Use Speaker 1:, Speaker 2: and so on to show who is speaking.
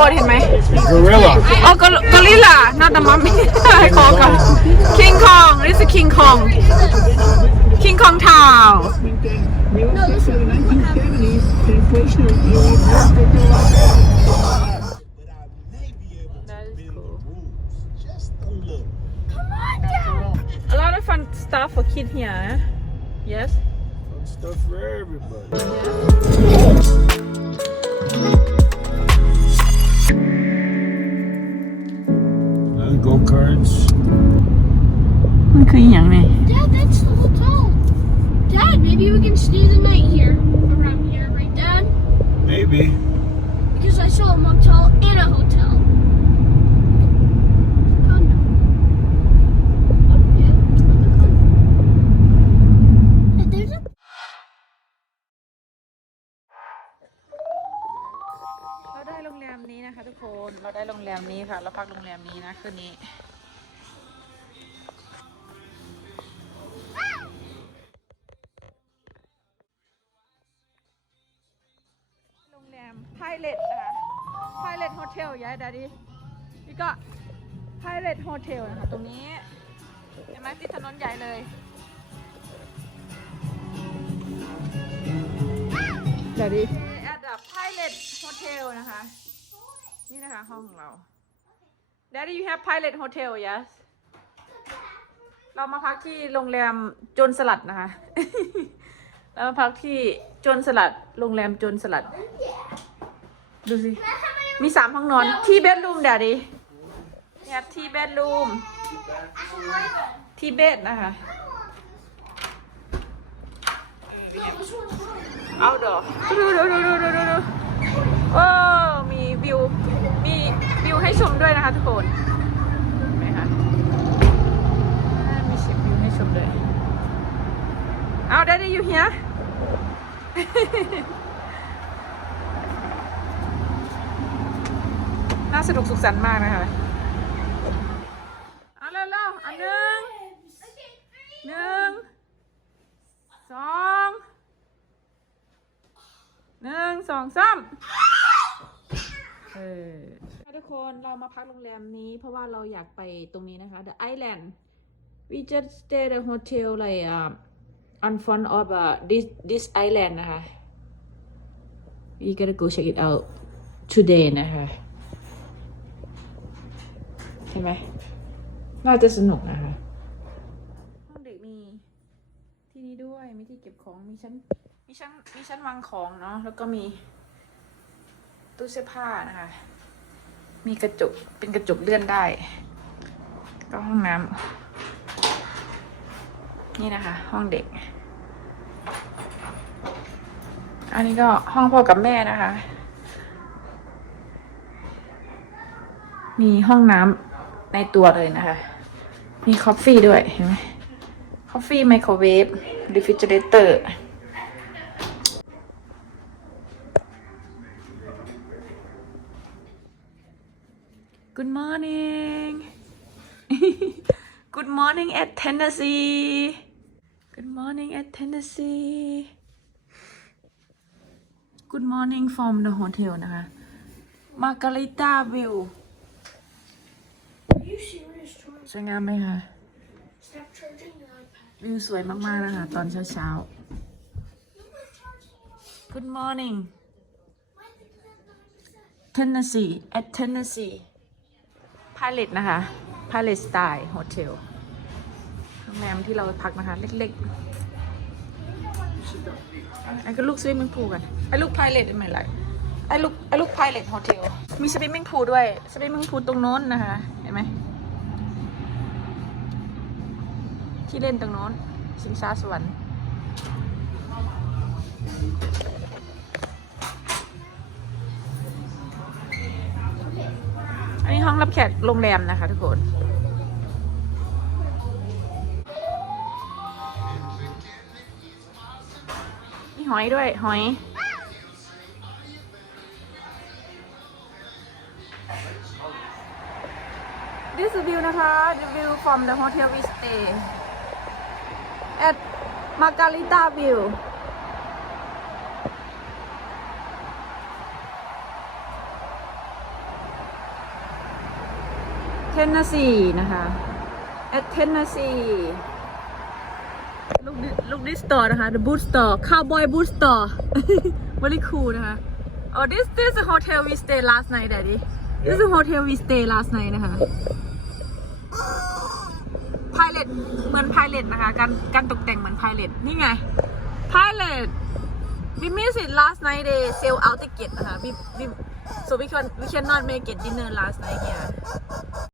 Speaker 1: คนเห็นไหม
Speaker 2: Gorilla.
Speaker 1: อ๋อกกอริลลา not the mummy ขอก่อน King Kong this is King Kong King Kong Town
Speaker 3: No, this is
Speaker 1: That is cool
Speaker 3: Come on down.
Speaker 1: a lot of fun stuff for kids here eh? yes
Speaker 2: Fun stuff for everybody.
Speaker 1: คืออย่างไง
Speaker 3: Dad, that's the hotel. Dad, maybe we can stay the night here, around here, right, Dad?
Speaker 2: Maybe.
Speaker 3: Because I saw a motel and a hotel. Condo. Oh, yeah, another condo. And there's a
Speaker 1: เราได้โรงแรมนี้นะคะทุกคน เราได้โรงแรมนี้ค่ะ เราพักโรงแรมนี้นะคืนนี้ แรมไพเรตนะคะไพเรตโฮเทลย้ายดาดินี่ก็ไพเรตโฮเทลนะคะตรงนี้เห็นไหมติดถนนใหญ่เลยเดี๋ยวดิแอดดับไพเรตโฮเทลนะคะ นี่นะคะห้องของเรา Daddy you have pilot hotel yes เรามาพักที่โรงแรมจนสลัดนะคะ เรามาพักที่ จนสลัด โรงแรมโจนสลัด ดูสิ มีสามห้องนอน ที่เบดรูม Daddy นี่ครับที่เบดรูม ที่เบดนะคะ เอาดอดูดูดูดูดูดูดูโอ้มีวิว มีวิวให้ชมด้วยนะคะทุกคนเห็นไหมคะอ่ามีเสียงวิวให้ชมด้วย เอาได้ได้อยู่เฮีย น่าสนุกสุขสันต์มากนะคะเอาเร็วๆอันหนึ่งหนึ่งสองหนึ่งสองสามเออทุกคนเรามาพักโรงแรมนี้ เพราะว่าเราอยากไปตรงนี้นะคะ The Island we just stay the hotel like uh, on front of uh, this this island นะคะ we gotta go check it out today นะคะใช่ไหมน่าจะสนุกนะคะห้องเด็กมีที่นี่ด้วยมีที่เก็บของมีชั้นมีชั้นมีชั้นวางของเนาะแล้วก็มีตู้เสื้อผ้านะคะ มีกระจกเป็นกระจกเลื่อนได้ ก็ห้องน้ำ นี่นะคะ ห้องเด็ก อันนี้ก็ห้องพ่อกับแม่นะคะ มีห้องน้ำในตัวเลยนะคะ มีคอฟฟี่ด้วยเห็นไหมคอฟฟี่ไมโครเวฟรีฟริเจเรเตอร์ Good morning Good morning at Tennessee morning at Tennessee Good morning from the hotel นะคะ Margarita View
Speaker 3: Are you serious, George?
Speaker 1: สวยงามไหมคะ
Speaker 3: Stop charging your iPad.
Speaker 1: วิวสวยมาก ๆ นะคะ ตอนเช้าๆ Good morning Tennessee at Tennessee Pilot นะคะ Pilot Style Hotel โรงแรมที่เราพักนะคะ เล็ก ๆ ไอ้ก็ลูกสวิมมิ่งพูลกันไอ้ลูก Pilot ได้ไหมล่ะไอ้ลูกไอ้ลูก Pilot Hotel มีสวิมมิ่งพูลด้วยสวิมมิ่งพูลตรงโน้นนะคะ เห็นไหม ที่เล่นตรงโน้นสิงซาสวรรค์อันนี้ห้องรับแขกโรงแรมนะคะทุกคน หอยด้วย หอย This is view นะคะ the view from the hotel we stay at Margarita View Tennessee นะคะ at Tennessee ลูกดิลูกดิสตอร์นะคะ the boot store cowboy boot store very cool นะคะ oh this this is a hotel we stay last night daddy this is a hotel we stay last night นะคะ pilot เหมือน pilot นะคะ การการตกแต่งเหมือน pilot นี่ไง pilot we missed it last night they sell out ticket นะคะ we we so we can we cannot make it dinner last night here